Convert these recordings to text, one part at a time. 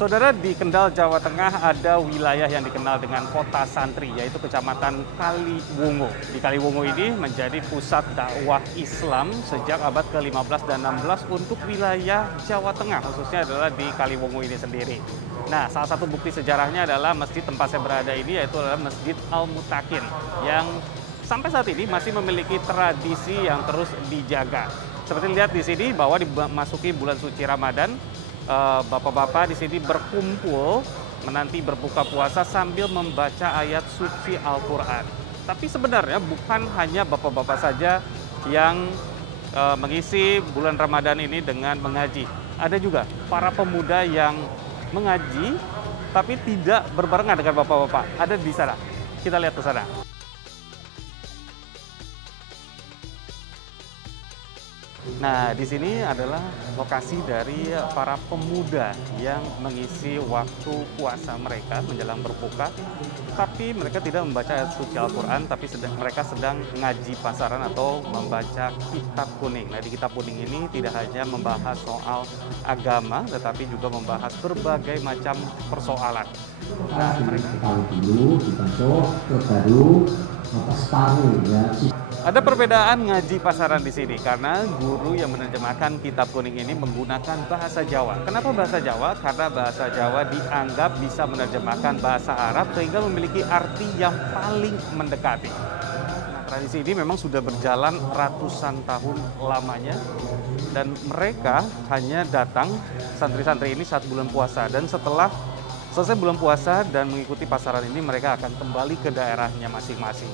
Saudara, di Kendal, Jawa Tengah ada wilayah yang dikenal dengan kota santri, yaitu Kecamatan Kaliwungu. Di Kaliwungu ini menjadi pusat dakwah Islam sejak abad ke-15 dan 16 untuk wilayah Jawa Tengah, khususnya adalah di Kaliwungu ini sendiri. Nah, salah satu bukti sejarahnya adalah masjid tempat saya berada ini, yaitu adalah Masjid Al-Mutakin, yang sampai saat ini masih memiliki tradisi yang terus dijaga. Seperti lihat di sini bahwa dimasuki bulan suci Ramadan, bapak-bapak di sini berkumpul menanti berbuka puasa sambil membaca ayat suci Al-Quran. Tapi sebenarnya bukan hanya bapak-bapak saja yang mengisi bulan Ramadan ini dengan mengaji. Ada juga para pemuda yang mengaji tapi tidak berbarengan dengan bapak-bapak. Ada di sana. Kita lihat ke sana. Nah, di sini adalah lokasi dari para pemuda yang mengisi waktu puasa mereka menjelang berbuka. Tapi mereka tidak membaca ayat suci Al-Quran, tapi mereka sedang ngaji pasaran atau membaca kitab kuning. Nah, di kitab kuning ini tidak hanya membahas soal agama, tetapi juga membahas berbagai macam persoalan. Nah, mereka dulu dibaca, baru separuh ya. Ada perbedaan ngaji pasaran di sini karena guru yang menerjemahkan kitab kuning ini menggunakan bahasa Jawa. Kenapa bahasa Jawa? Karena bahasa Jawa dianggap bisa menerjemahkan bahasa Arab sehingga memiliki arti yang paling mendekati. Nah, tradisi ini memang sudah berjalan ratusan tahun lamanya dan mereka hanya datang santri-santri ini saat bulan puasa, dan setelah selesai bulan puasa dan mengikuti pasaran ini mereka akan kembali ke daerahnya masing-masing.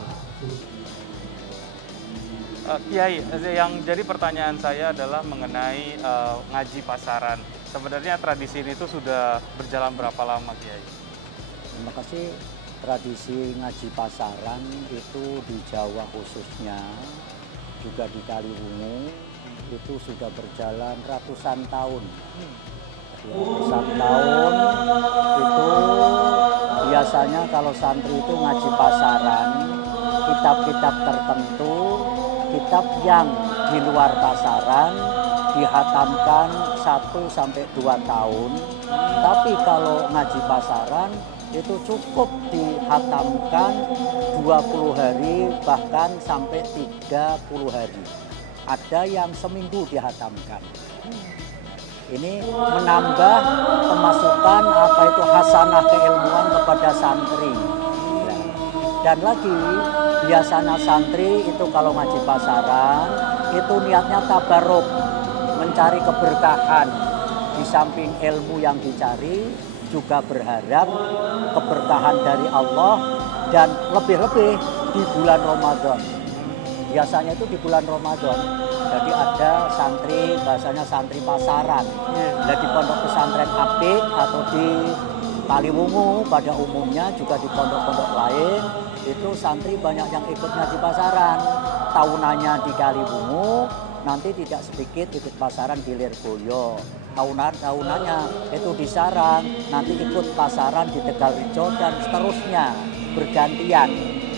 Kiai, yang jadi pertanyaan saya adalah mengenai ngaji pasaran. Sebenarnya tradisi ini itu sudah berjalan berapa lama, Kiai? Terima kasih. Tradisi ngaji pasaran itu di Jawa khususnya, juga di Kaliwungu, itu sudah berjalan ratusan tahun. Ratusan tahun itu biasanya kalau santri itu ngaji pasaran, kitab-kitab tertentu, kitab yang di luar pasaran dihatamkan 1-2 tahun. Tapi kalau ngaji pasaran itu cukup dihatamkan 20 hari bahkan sampai 30 hari. Ada yang seminggu dihatamkan. Ini menambah pemasukan hasanah keilmuan kepada santri. Dan lagi biasanya santri itu kalau ngaji pasaran itu niatnya tabarruk, mencari keberkahan. Di samping ilmu yang dicari juga berharap keberkahan dari Allah, dan lebih-lebih di bulan Ramadan. Biasanya itu di bulan Ramadan. Jadi ada santri, bahasanya santri pasaran. Dan di pondok pesantren Apik atau di Kaliwungu pada umumnya, juga di pondok-pondok lain, itu santri banyak yang ikut ngaji pasaran. Tahunannya di Kaliwungu, nanti tidak sedikit ikut pasaran di Lirboyo. Tahunannya itu di Sarang, nanti ikut pasaran di Tegalrejo, dan seterusnya bergantian.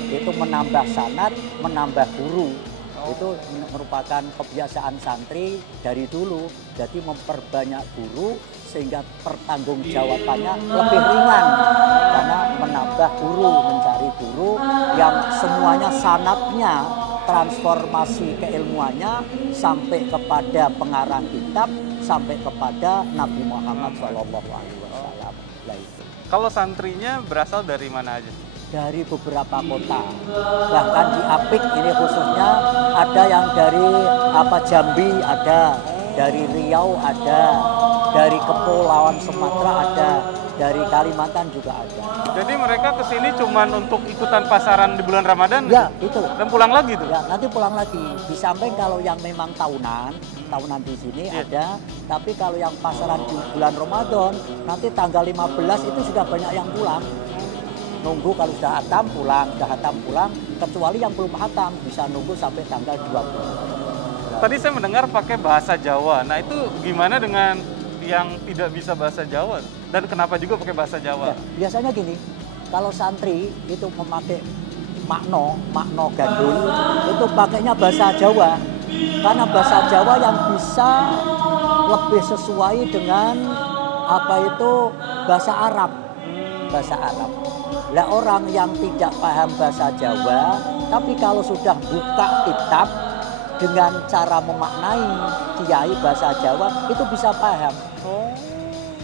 Itu menambah sanad, menambah guru. Itu merupakan kebiasaan santri dari dulu. Jadi memperbanyak guru sehingga pertanggungjawabannya lebih ringan, karena menambah guru, mencari guru yang semuanya sanadnya, transformasi keilmuannya sampai kepada pengarang kitab, sampai kepada Nabi Muhammad SAW. Kalau santrinya berasal dari mana aja? Dari beberapa kota, bahkan di Apik ini khususnya ada yang dari Jambi, ada dari Riau, ada dari Kepulauan Sumatera, ada dari Kalimantan juga ada. Jadi mereka kesini cuman untuk ikutan pasaran di bulan Ramadan? Ya, itu. Dan pulang lagi tuh? Ya, nanti pulang lagi. Di samping kalau yang memang tahunan di sini ada. Tapi kalau yang pasaran di bulan Ramadan, nanti tanggal 15 itu sudah banyak yang pulang. Nunggu kalau sudah hatam pulang, kecuali yang belum hatam bisa nunggu sampai tanggal 20. Tadi saya mendengar pakai bahasa Jawa. Nah, itu gimana dengan yang tidak bisa bahasa Jawa? Dan kenapa juga pakai bahasa Jawa? Ya, biasanya gini, kalau santri itu memakai makno gandul, itu pakainya bahasa Jawa. Karena bahasa Jawa yang bisa lebih sesuai dengan apa itu bahasa Arab. Bahasa Arab. Lah orang yang tidak paham bahasa Jawa, tapi kalau sudah buka kitab dengan cara memaknai kiai bahasa Jawa itu bisa paham.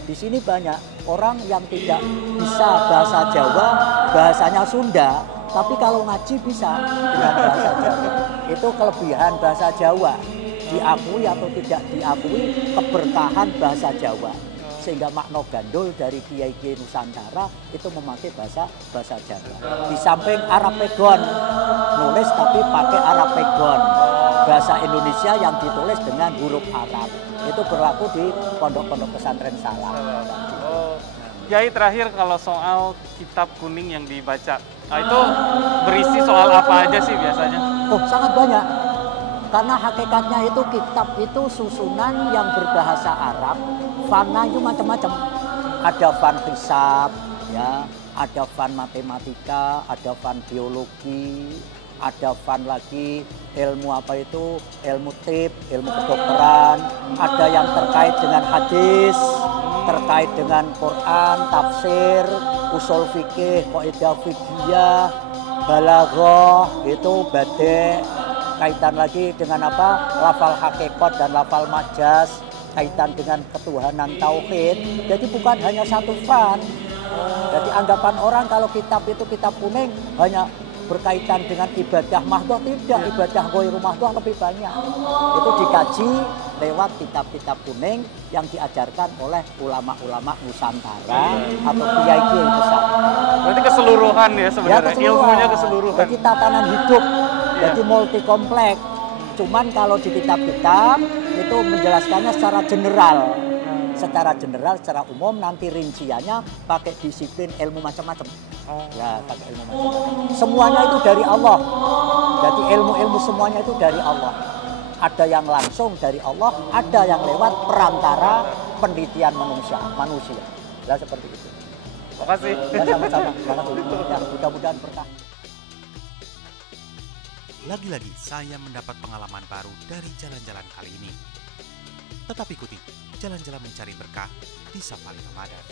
Di sini banyak orang yang tidak bisa bahasa Jawa, bahasanya Sunda, tapi kalau ngaji bisa dengan bahasa Jawa. Itu kelebihan bahasa Jawa. Diakui atau tidak diakui keberkahan bahasa Jawa. Sehingga makna gandul dari kiai-kiai Nusantara itu memakai bahasa Jawa. Di samping Arapegon, nulis tapi pakai Arapegon. Bahasa Indonesia yang ditulis dengan huruf Arab. Itu berlaku di pondok-pondok pesantren Salam. Kiai, terakhir kalau soal kitab kuning yang dibaca, nah itu berisi soal apa aja sih biasanya? Oh, sangat banyak. Karena hakikatnya itu kitab itu susunan yang berbahasa Arab, fannya itu macam-macam. Ada fan hisab, ya, ada fan matematika, ada fan biologi, ada fan lagi ilmu apa itu, ilmu tib, ilmu kedokteran, ada yang terkait dengan hadis, terkait dengan Quran, tafsir, usul fikih, kaidah fikih, balaghah, itu bade, kaitan lagi dengan apa? Lafal hakikat dan lafal majaz, kaitan dengan ketuhanan tauhid. Jadi bukan hanya satu fan. Jadi anggapan orang kalau kitab itu kitab kuning hanya berkaitan dengan ibadah mahdoh, tidak, ibadah ghairu mahdoh lebih banyak. Itu dikaji lewat kitab-kitab kuning yang diajarkan oleh ulama-ulama Nusantara atau kiai-kiai besar. Berarti keseluruhan ya sebenarnya, ya, ilmunya keseluruhan. Jadi tatanan hidup, jadi multi kompleks. Cuman kalau di kitab-kitab itu menjelaskannya secara general. Secara general, secara umum, nanti rinciannya pakai disiplin ilmu macam-macam. Ya, pakai ilmu macam-macam. Semuanya itu dari Allah. Jadi ilmu-ilmu semuanya itu dari Allah. Ada yang langsung dari Allah, ada yang lewat perantara penelitian manusia. Lah seperti itu. Makasih. Ya, sama-sama. Ya, mudah-mudahan berkah. Lagi-lagi saya mendapat pengalaman baru dari jalan-jalan kali ini. Tetap ikuti jalan-jalan mencari berkah di Safari Ramadan.